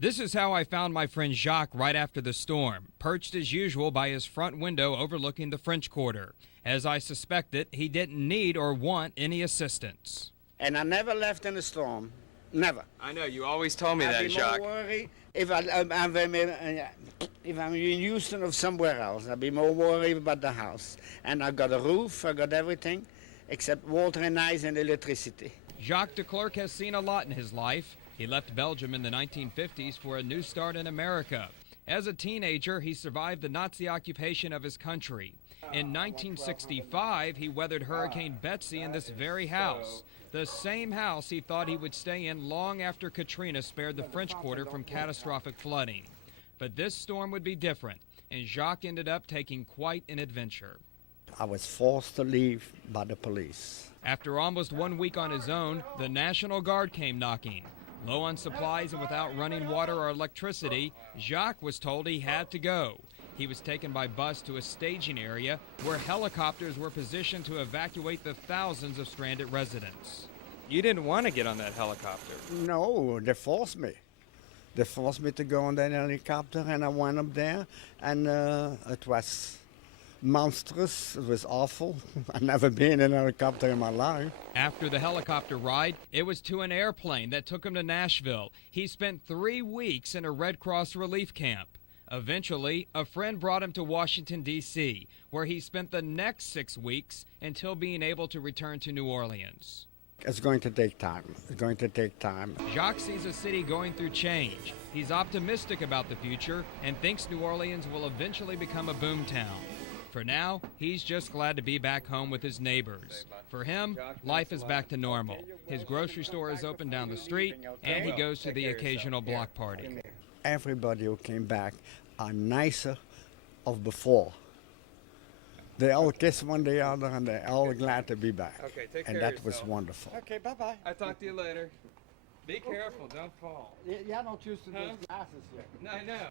This is how I found my friend Jacques right after the storm, perched as usual by his front window overlooking the French Quarter. As I suspected, he didn't need or want any assistance. And I never left in a storm. Never. I know, you always told me that, Jacques. I'd be more worried if I'm in Houston or somewhere else. I'd be more worried about the house. And I got a roof, I got everything, except water and ice and electricity. Jacques de Klerk has seen a lot in his life. He left Belgium in the 1950s for a new start in America. As a teenager, he survived the Nazi occupation of his country. In 1965, he weathered Hurricane Betsy in this very house, the same house he thought he would stay in long after Katrina spared the French Quarter from catastrophic flooding. But this storm would be different, and Jacques ended up taking quite an adventure. I was forced to leave by the police. After almost 1 week on his own, the National Guard came knocking. Low on supplies and without running water or electricity, Jacques was told he had to go. He was taken by bus to a staging area where helicopters were positioned to evacuate the thousands of stranded residents. You didn't want to get on that helicopter. No, they forced me. They forced me to go on that helicopter, and I went up there, and it was monstrous. It was awful. I've never been in a helicopter in my life. After the helicopter ride, it was to an airplane that took him to Nashville. He spent 3 weeks in a Red Cross relief camp. Eventually, a friend brought him to Washington, D.C., where he spent the next 6 weeks until being able to return to New Orleans. It's going to take time. It's going to take time. Jacques sees a city going through change. He's optimistic about the future and thinks New Orleans will eventually become a boomtown. For now, he's just glad to be back home with his neighbors. For him, life is back to normal. His grocery store is open down the street, and he goes to the occasional block party. Everybody who came back are nicer of before. They all kiss one the other, and they're all glad to be back. Okay, take care and of that was yourself. wonderful. Okay, bye-bye. I'll talk to you later. Be careful, don't fall. Yeah, don't choose to Huh? those glasses here. I know.